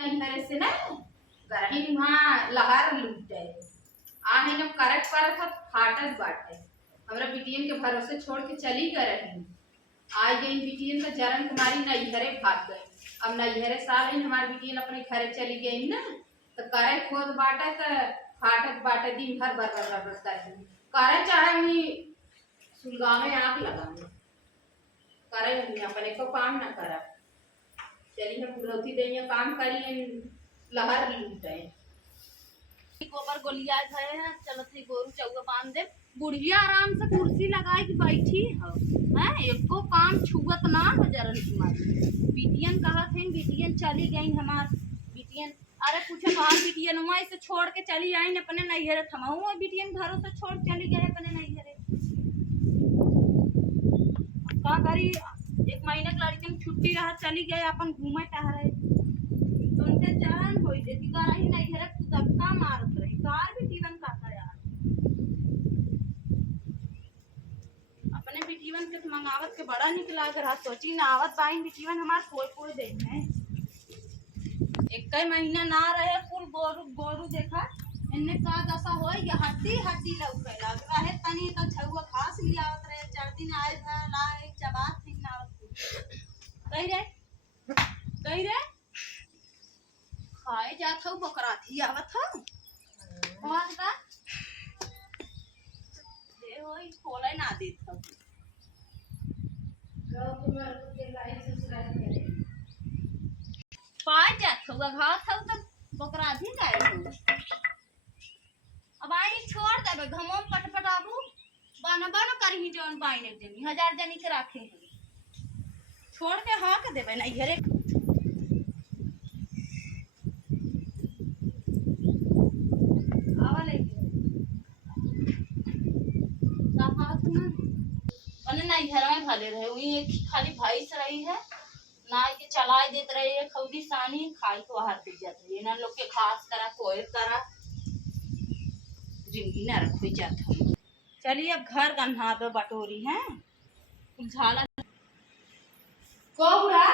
नहीं से ना गरही वहाँ लहार लूटे आहे न करट पर फाटत बाटे हमरा बिटियन के भरोसे छोड़ के चली गए रही आज गई बिटियन तो जरन तुम्हारी नैहरे भाग गई अब नैहरे साल ही हमारी बिटियन अपने घरे चली गई ना तो करे खोद बाटे तो फाटत बाटे दिन भर बर करे चाहे उन्हीं सुलगाव में आग लगावे करे नहीं अपने को काम ना करा चली हम बुढ़ौती देंगे काम करिए लहर लूटे गोबर गोलिया गए हैं चलो थी गोरू चौका बांध दे बुढ़िया आराम से कुर्सी लगाए कि बैठी हो हैं एको काम छुअत ना हो जरन तुम्हारी बिटियन कहा थे बिटियन चली गई हमार बिटियन अरे पूछे बाहर बिटियन वहीं से छोड़ के चली आई अपने नैहरे थमाऊ बिटियन घरों से छोड़ चली गए अपने नैहरे का करी एक महीने की लड़की में छुट्टी रहा चली गए अपन घूमे टहरे तो उनसे चरण हो जेती का रही नैहरे धक्का मारत रही कार भी जीवन का यार अपने बिटीवन के मंगावत के बड़ा निकला रहा सोची ना आवत बाइन बिटीवन हमार कोई दे है एक महीना ना रहे कुल गोरू गोरू देखा इनने का दशा हो या हड्डी हड्डी लौके लग रहे तनी का छुआ घास लियावत रहे 4 दिन आए था लाए चबात थी ना कही रे खाए जात हो बकरा थी आवत हो और का दे होई खोले ना देत हो पाए जात हो घात हो तो बकरा थी जाए हो अब आई छोड़ देबे घमों पटपटाबू बन बन करही जोन बाइने जनी 1000 जनी के राखे छोड़ के हाक देबे नहीं घरे आवा लेके साफात ना बने नहीं घर में भले रहे वही एक खाली भाई से रही है ना के चलाए देत रही है खौदी सानी खाई को हाथ दे जात रही ना लोग के खास करा कोई करा जिंदगी ना रखो जात हो चलिए अब घर गन्हा पे बटोरी है झाला कोबरा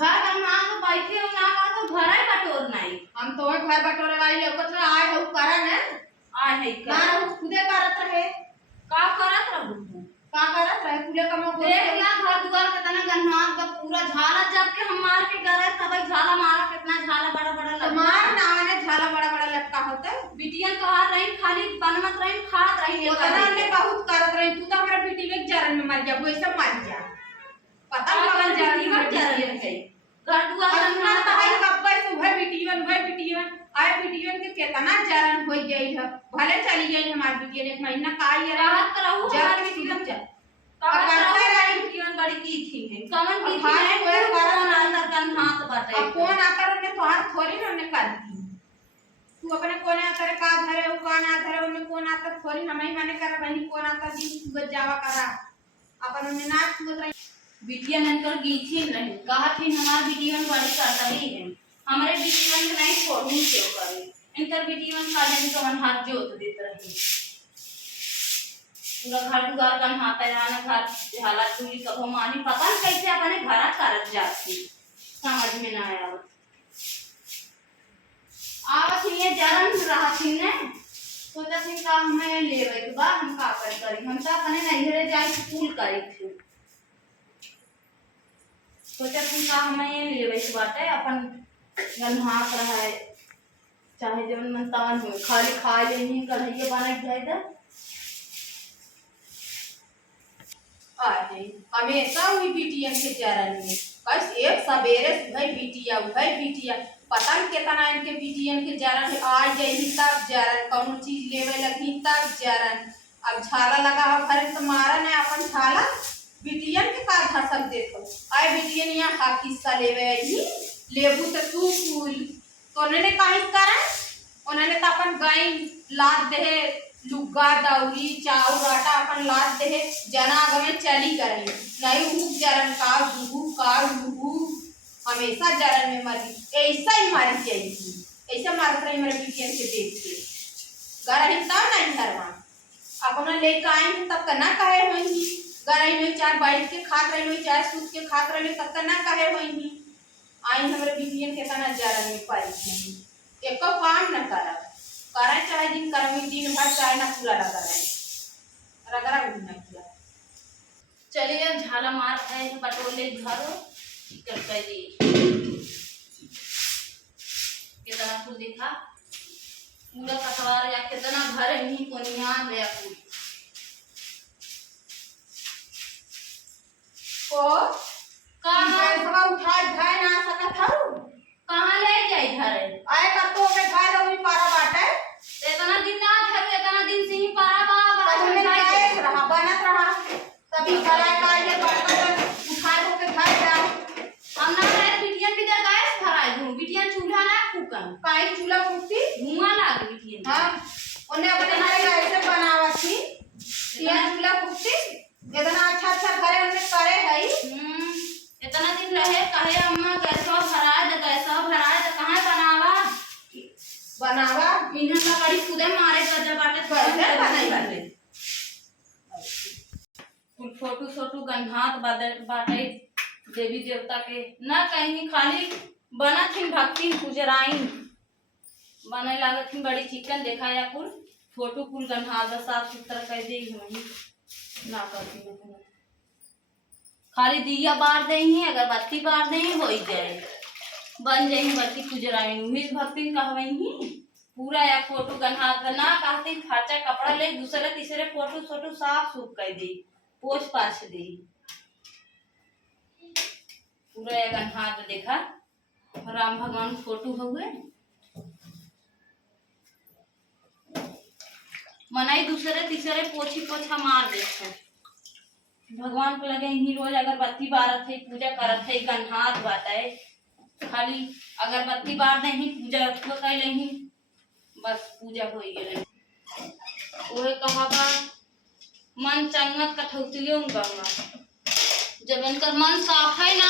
घर गन्हा तो बैठे हो ना तो घर ही बटोर नहीं हम तो घर बटोरे वाली लोग तो आए हो करा ना आए है ना खुदे करत रहे का करत रहू का करत रहे खुदे कम देख ला घर दुआर कितना गन्हा का पूरा झाला जब के हम मार के गए तब झाला मारा कितना झाला बड़ा बड़ा लगा मार ना मैंने झाला बड़ा बड़ा लटका होता बिटिया तो आ रही खाली बनमत रही खात रही ओतना ने बहुत करत रही तू तो हमरा बेटी के जरन में मर जा वो सब मर जा पता लगन जरन में जरन है घर दुआर गन्हा तो है कब्बे से वह बिटियन आए बिटियन के कितना जरन हो गई है भले चली गई हमारी बिटियन एक महीना का ये राहत करहु जर के सिलम जा करते रही बिटियन बड़ी की थी है कमन की थी है कोई कौन अंदर गन्हा तो बाटे अब कौन आकर उन्हें तोहार थोड़ी ना उन्हें कर दी तू अपने कोने आकर का धरे वो कौन आ धरे उन्हें कौन आता थोड़ी ना मैं माने कर बहनी कौन आता दिन सुबह जावा करा अपन उन्हें नाच सुबह रही बिटिया ननकर गीथी नहीं कहा थी हमार बिटियन बड़ी करता ही है हमारे बिटियन नहीं छोड़ू क्यों करे इनकर बिटियन का दिन तो मन हाथ जोत देत रही पूरा घर दुआर गन्हा पे जाना घर हालत चूली कभो मानी पता नहीं कैसे अपने घर करत जाती समझ में ना आया आवत ये जरन रहा थी ने सोचा थी का हमें लेवे के बाद हम का करी हम तो अपने नैहरे जाए स्कूल करी थी सोचा थी का हमें लेवे के बाटे अपन गन्हा रहा है चाहे जवन मन तवन हो खाली खा लेनी कढ़ैया बना जाए तो आए हमेशा हुई बिटियन के जरन में बस एक सवेरे भाई बिटिया पता नहीं कितना इनके बिटियन के जरन आज जही तब जरन कौन चीज लेवे लगी तब जरन अब झाला लगा हो घर तो मारा ने अपन झाला बिटियन के का धसल देखो आए बिटियन यहाँ हा किस्सा लेवे ही लेबू तो तू फूल तो उन्होंने काहे करा उन्होंने तो अपन गाय लाद दे लुग्गा दौरी चाउर आटा अपन लाद दे जना में चली करे नहीं हुक जरन का लुहू हमेशा जरन में मरी ऐसा ही मारी चाहिए ऐसा मारत रही मेरे बिटियन के देख के गरही तब नहीं घरवा अपना लेके आए तब तो ना कहे होई गरही में चार बैठ के खात रही चाहे सूत के खात रही तब तो ना कहे होई आई हमरे बिटियन के तना जरन में पाई थी एको काम न करब करे चाहे दिन करमी दिन भर चाहे ना पूरा रगड़ा न किया। चलिए अब झाला मार है बटोले घर कर दी कितना कुछ दिखा पूरा कटवार या कितना घर ही कोनिया ले पूरी को कहाँ पैसा उठा धाय ना सकत हूं कहाँ ले जाई घर आए का तो के धाय दो भी पारा बाटे इतना दिन ना था इतना दिन से ही पारा बा तुमने काय रहा बनत रहा तभी कराए का ये बर्तन उठा दो के धाय जा हम ना रहे बिटिया भी दे गैस भराई दूं बिटिया चूल्हा ना फूकन काई चूल्हा फूकती धुआं लाग बिटिया हां उन्हें अपने घर का ऐसे बनावत थी ये चूल्हा फूकती इतना अच्छा करे उन्हें करे है इतना दिन रहे कहे अम्मा कैसा भराए तो कहाँ बनावा इन्हें लकड़ी खुदे मारे कर बाटे कैसे बनाई बाटे फोटो फोटो गन्हात बाटे देवी देवता के ना कहीं खाली बना थी भक्ति गुजराई बने लागत थी बड़ी चिकन देखा या कुल फोटो कुल गन्हात साफ सुथरा कर दे वही ना करती खाली दिया बार दे ही अगरबत्ती बार दे ही हो जाए बन जाए बत्ती गुजराई उम्मीद भक्ति कहवही पूरा या फोटो गन्हात ना कहते खर्चा कपड़ा ले दूसरे तीसरे फोटो फोटो साफ सूफ कर दे पोछ पाछ दे पूरा या गन्हात देखा राम भगवान फोटो हुए मनाई दूसरे तीसरे पोछी पोछा मार देते भगवान को लगे ही रोज अगरबत्ती बारत है पूजा करत है गन्हात बाटे खाली अगरबत्ती बार नहीं पूजा कर नहीं बस पूजा हो गए ओहे कहा बा मन चंगत कठौतियों गंगा जब इनका मन साफ है ना